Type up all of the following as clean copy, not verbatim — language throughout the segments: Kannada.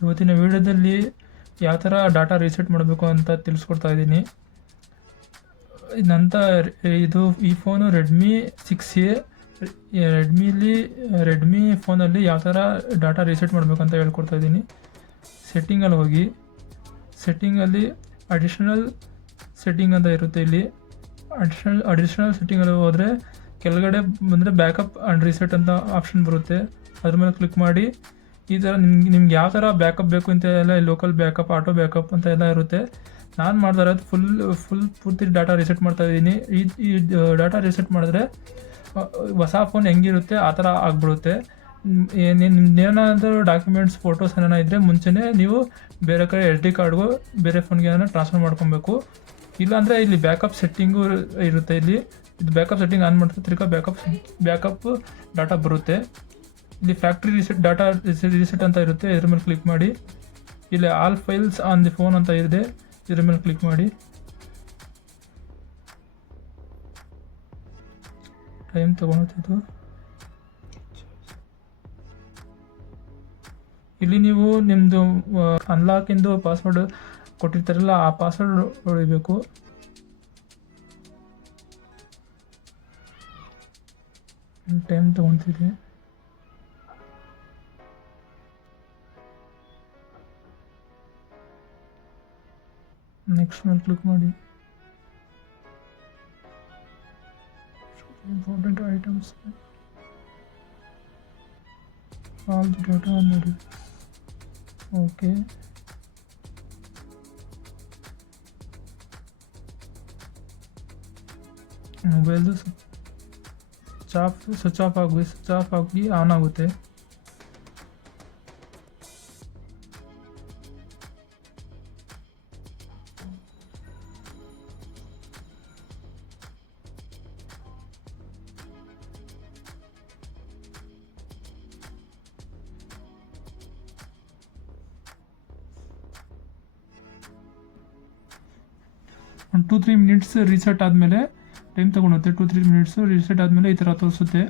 ಇವತ್ತಿನ ವಿಡಿಯೋದಲ್ಲಿ ಯಾವ ಥರ ಡಾಟಾ ರೀಸೆಟ್ ಮಾಡಬೇಕು ಅಂತ ತಿಳಿಸ್ಕೊಡ್ತಾ ಇದ್ದೀನಿ. ಈ ಫೋನು ರೆಡ್ಮಿ 6A. ರೆಡ್ಮಿ ಫೋನಲ್ಲಿ ಯಾವ ಥರ ಡಾಟಾ ರೀಸೆಟ್ ಮಾಡಬೇಕು ಅಂತ ಹೇಳ್ಕೊಡ್ತಾ ಇದ್ದೀನಿ. ಸೆಟ್ಟಿಂಗಲ್ಲಿ ಹೋಗಿ, ಸೆಟ್ಟಿಂಗಲ್ಲಿ ಅಡಿಷ್ನಲ್ ಸೆಟ್ಟಿಂಗ್ ಅಂತ ಇರುತ್ತೆ. ಇಲ್ಲಿ ಅಡಿಷ್ನಲ್ ಸೆಟ್ಟಿಂಗಲ್ಲಿ ಹೋದರೆ ಕೆಳಗಡೆ ಬಂದರೆ ಬ್ಯಾಕಪ್ ಆ್ಯಂಡ್ ರೀಸೆಟ್ ಅಂತ ಆಪ್ಷನ್ ಬರುತ್ತೆ. ಅದ್ರ ಮೇಲೆ ಕ್ಲಿಕ್ ಮಾಡಿ ಈ ಥರ ನಿಮ್ಗೆ ಯಾವ ಥರ ಬ್ಯಾಕಪ್ ಬೇಕು ಅಂತ ಎಲ್ಲ ಲೋಕಲ್ ಬ್ಯಾಕಪ್, ಆಟೋ ಬ್ಯಾಕಪ್ ಅಂತ ಎಲ್ಲ ಇರುತ್ತೆ. ನಾನು ಮಾಡ್ತಾ ಇರೋದು ಪೂರ್ತಿ ಡಾಟಾ ರೀಸೆಟ್ ಮಾಡ್ತಾ ಇದ್ದೀನಿ. ಈ ಡಾಟಾ ರೀಸೆಟ್ ಮಾಡಿದ್ರೆ ಹೊಸ ಫೋನ್ ಹೆಂಗಿರುತ್ತೆ ಆ ಥರ ಆಗಿಬಿಡುತ್ತೆ. ನಿಮ್ದೇನಾದರೂ ಡಾಕ್ಯುಮೆಂಟ್ಸ್, ಫೋಟೋಸ್ ಏನಾರ ಇದ್ದರೆ ಮುಂಚೆನೇ ನೀವು ಬೇರೆ ಕಡೆ SD ಕಾರ್ಡ್ಗೂ ಬೇರೆ ಫೋನ್ಗೆ ಏನಾರ ಟ್ರಾನ್ಸ್ಫರ್ ಮಾಡ್ಕೊಬೇಕು. ಇಲ್ಲಾಂದರೆ ಇಲ್ಲಿ ಬ್ಯಾಕಪ್ ಸೆಟ್ಟಿಂಗು ಇರುತ್ತೆ. ಇದು ಬ್ಯಾಕಪ್ ಸೆಟ್ಟಿಂಗ್ ಆನ್ ಮಾಡಿದ್ರೆ ತಿರ್ಗಾ ಬ್ಯಾಕಪ್ ಡಾಟಾ ಬರುತ್ತೆ. ಇಲ್ಲಿ ಫ್ಯಾಕ್ಟ್ರಿ ಡಾಟಾ ರೀಸೆಟ್ ಅಂತ ಇರುತ್ತೆ. ಇದ್ರ ಮೇಲೆ ಕ್ಲಿಕ್ ಮಾಡಿ. ಇಲ್ಲಿ all files on the phone ಅಂತ ಇದೆ. ಇದ್ರ ಮೇಲೆ ಕ್ಲಿಕ್ ಮಾಡಿ. ಟೈಮ್ ತೊಗೊಳ್ತಿದ್ದು. ಇಲ್ಲಿ ನೀವು ನಿಮ್ಮದು ಅನ್ಲಾಕಿಂದು ಪಾಸ್ವರ್ಡ್ ಕೊಟ್ಟಿರ್ತಾರಲ್ಲ, ಆ ಪಾಸ್ವರ್ಡ್ ಹೊಡಿಬೇಕು. ಟೈಮ್ ತೊಗೊಳ್ತಿದೆ. ನೆಕ್ಸ್ಟ್ ಮೇಲೆ ಕ್ಲಿಕ್ ಮಾಡಿ. Important items, all the data ನೋಡಿ. ಓಕೆ, ಮೊಬೈಲ್ದು ಸ್ವಿಚ್ ಆಫ್ ಆಗಿ ಆನ್ ಆಗುತ್ತೆ. ಒಂದು 2-3 ಮಿನಿಟ್ಸ್ ರೀಸೆಟ್ ಆದಮೇಲೆ, ಟೈಮ್ ತೊಗೊಳುತ್ತೆ. 2-3 ಮಿನಿಟ್ಸು ರೀಸೆಟ್ ಆದಮೇಲೆ ಈ ಥರ ತೋರಿಸುತ್ತೆ.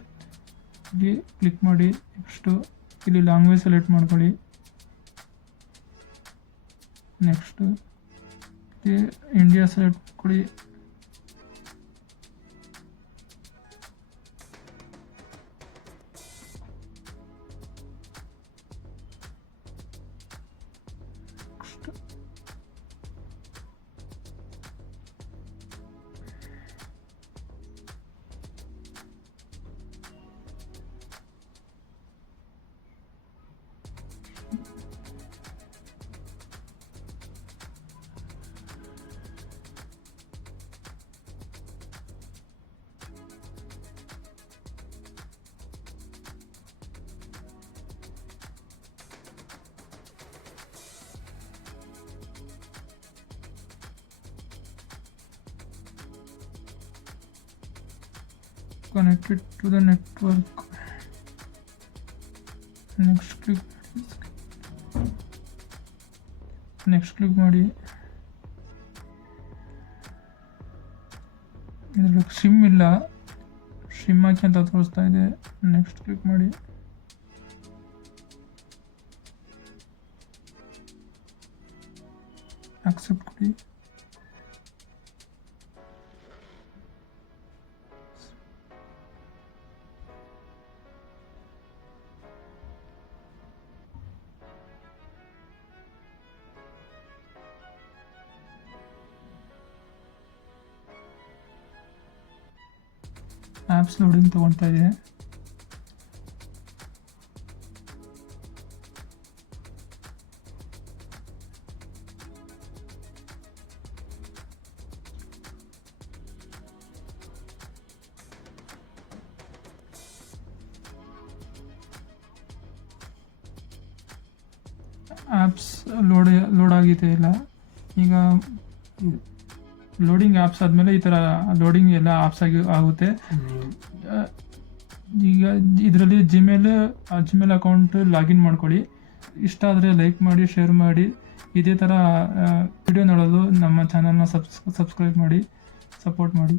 ಇಲ್ಲಿ ಕ್ಲಿಕ್ ಮಾಡಿ. ನೆಕ್ಸ್ಟು ಇಲ್ಲಿ ಲ್ಯಾಂಗ್ವೇಜ್ ಸೆಲೆಕ್ಟ್ ಮಾಡ್ಕೊಳ್ಳಿ. ನೆಕ್ಸ್ಟು ಇಂಡಿಯಾ ಸೆಲೆಕ್ಟ್ ಮಾಡ್ಕೊಳ್ಳಿ. Connected to the network. Next click ಮಾಡಿ. ಇದರಲ್ಲಿ ಸಿಮ್ ಇಲ್ಲ, ಸಿಮ್ ಹಾಕಿ ಅಂತ ತೋರಿಸ್ತಾ ಇದೆ. ನೆಕ್ಸ್ಟ್ ಕ್ಲಿಕ್ ಮಾಡಿ. ಅಕ್ಸೆಪ್ಟ್ ಕೊಡಿ. ಆ್ಯಪ್ಸ್ ಲೋಡಿಂಗ್ ತೊಗೊಳ್ತಾ ಇದೆ. ಆ್ಯಪ್ಸ್ ಲೋಡ್ ಆಗಿದೆ ಇಲ್ಲ. ಈಗ ಲೋಡಿಂಗ್ ಆ್ಯಪ್ಸ್ ಆದಮೇಲೆ ಈ ಥರ ಲೋಡಿಂಗ್ ಎಲ್ಲ ಆ್ಯಪ್ಸ್ ಆಗುತ್ತೆ. ಈಗ ಇದರಲ್ಲಿ ಜಿಮೇಲ್ ಅಕೌಂಟ್ ಲಾಗಿನ್ ಮಾಡ್ಕೊಳ್ಳಿ. ಇಷ್ಟ ಆದರೆ ಲೈಕ್ ಮಾಡಿ, ಶೇರ್ ಮಾಡಿ. ಇದೇ ಥರ ವಿಡಿಯೋ ನೋಡಲು ನಮ್ಮ ಚಾನಲ್ನ ಸಬ್ಸ್ಕ್ರೈಬ್ ಮಾಡಿ, ಸಪೋರ್ಟ್ ಮಾಡಿ.